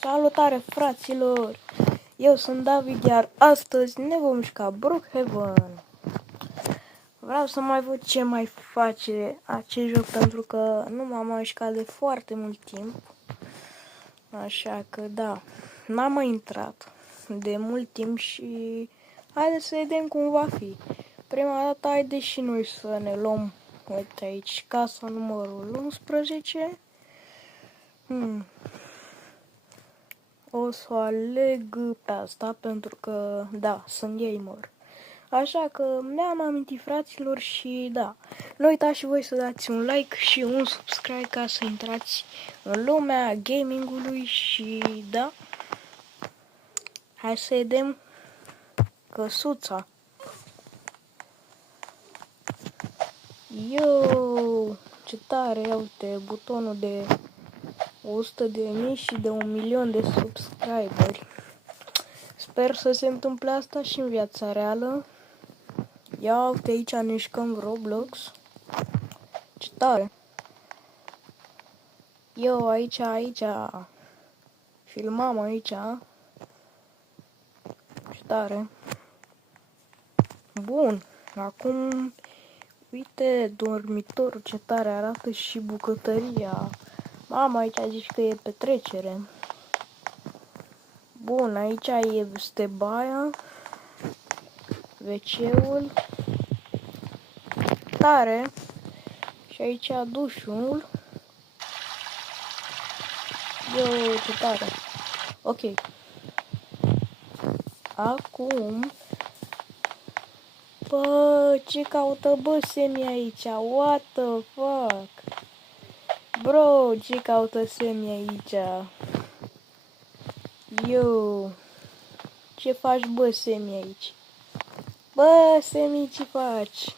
Salutare, fraților! Eu sunt David, iar astăzi ne vom juca Brookhaven. Vreau să mai văd ce mai face acest joc, pentru că nu m-am mai jucat de foarte mult timp. Așa că da, n-am mai intrat de mult timp și haideți să vedem cum va fi. Prima dată haideți și noi să ne luăm, uite aici, casa numărul 11. O să o aleg pe asta pentru că, da, sunt gamer. Așa că mi-am amintit, fraților, și da, nu uitați și voi să dați un like și un subscribe ca să intrați în lumea gamingului și da, hai să vedem căsuța. Yo, ce tare, ia uite, butonul de 100.000 și de 1.000.000 de subscriberi. Sper să se întâmple asta și în viața reală. Ia uite, aici ne jucăm Roblox. Ce tare! Eu aici filmam aici. Ce tare! Bun, acum uite dormitorul, ce tare arată, și bucătăria. Mama, aici zici că e petrecere. Bun, aici este baia, WC-ul, tare, și aici dușul. Eu, ce tare. Ok. Acum, bă, ce caută bă Semi aici? What the fuck? Bro, ce caută Semi aici? Yo, ce faci bă Semi aici? Bă, Semi, ce faci?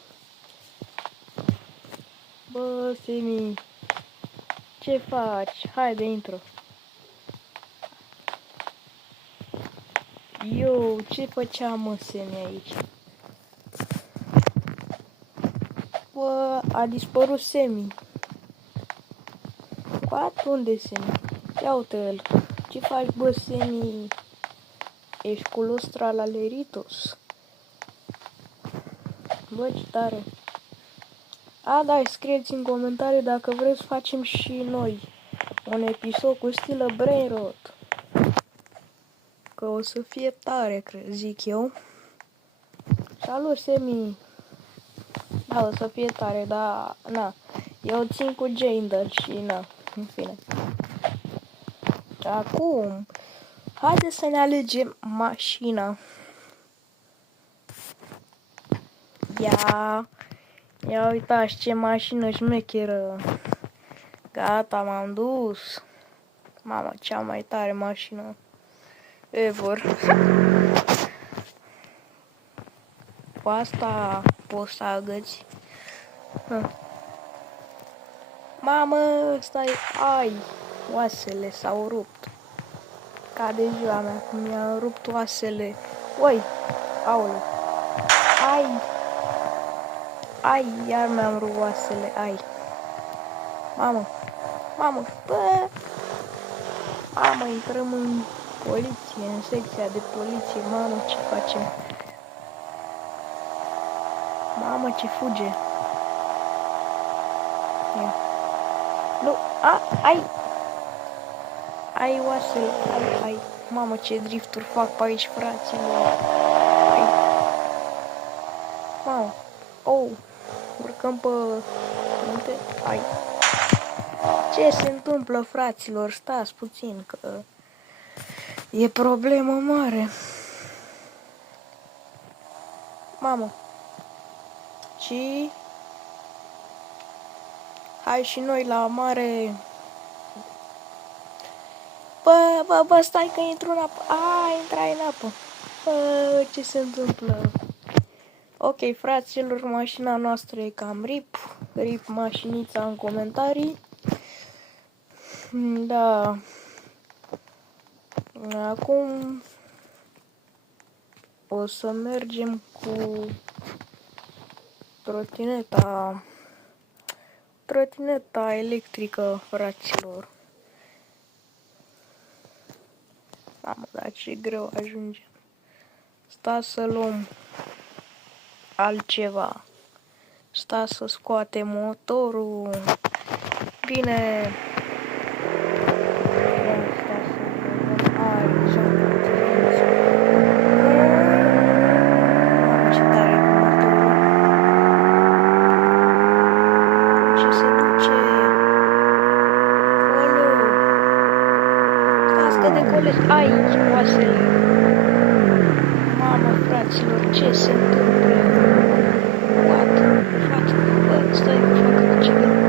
Bă, Semi, ce faci? Haide, intră. Yo, ce făcea mă Semi aici? Bă, a dispărut Semi. What? Unde Semi? Ia uite-l. Ce faci bă Semi? Ești cu lustra la Leritos? Bă, ce tare. A, da, scrieți în comentarii dacă vreți să facem și noi un episod cu stilă Brainrot. Că o să fie tare, zic eu. Salut, Semi! Da, o să fie tare, dar, na, eu țin cu Jander și, na, în fine. Acum, haideți să ne alegem mașina. Ia uitați ce mașină șmecheră. Gata, m-am dus. Mama, cea mai tare mașină ever. Cu asta poți să agăți. Mamă, stai, ai, oasele s-au rupt. Ca de ziua mea, cum mi-a rupt oasele. Oi, aoleu. Ai, iar mi-am rupt oasele, ai. Mamă, bă. Mamă, intrăm în poliție, în secția de poliție. Mamă, ce facem? Mamă, ce fuge. Ia. Nu, ai oasele, ai. Mamă, ce drifturi fac pe aici, fraților. Ai. Mamă, urcăm pe munte, ai. Ce se întâmplă, fraților? Stați puțin, că e problemă mare. Mamă. Și hai și noi la mare. Bă, stai că intru în apă. Intrai în apă. Bă, ce se întâmplă? Ok, fraților, mașina noastră e cam rip. Rip mașinița în comentarii. Da. Acum o să mergem cu trotineta electrică, fraților. Mamă, dar ce greu ajunge. Sta să luăm altceva. Sta să scoate motorul. Bine. Aici, oasele. Mamă, fraților, ce se întâmplă? What? Frate, bă, stai că fac ce gând.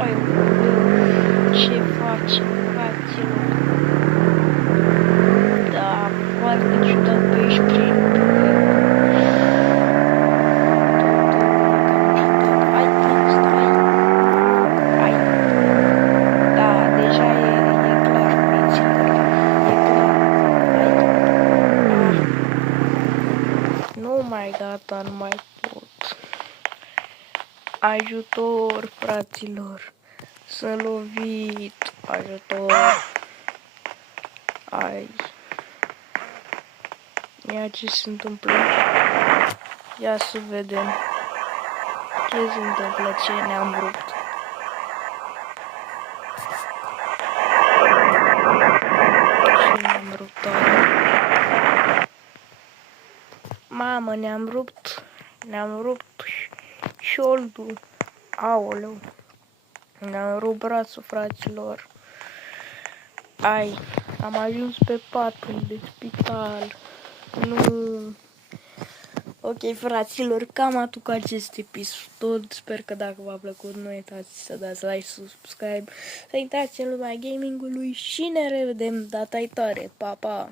Ai, ce face, fraților? Da, foarte ciudat pe aici prin. Gata, nu mai pot. Ajutor, fraților. Sunt lovit. Ajutor. Ai. Ia ce se întâmplă. Ia să vedem. Ce se întâmplă, ce ne-am rupt. Ce ne-am rupt aia? Mamă, ne-am rupt șoldul. Aoleu. Ne-am rupt brațul, fraților. Ai, am ajuns pe patul de spital. Nu. Ok, fraților, cam atât cu acest episod. Sper că dacă v-a plăcut, nu uitați să dați like, subscribe, să intrați în lumea gamingului și ne revedem data viitoare. Pa, pa!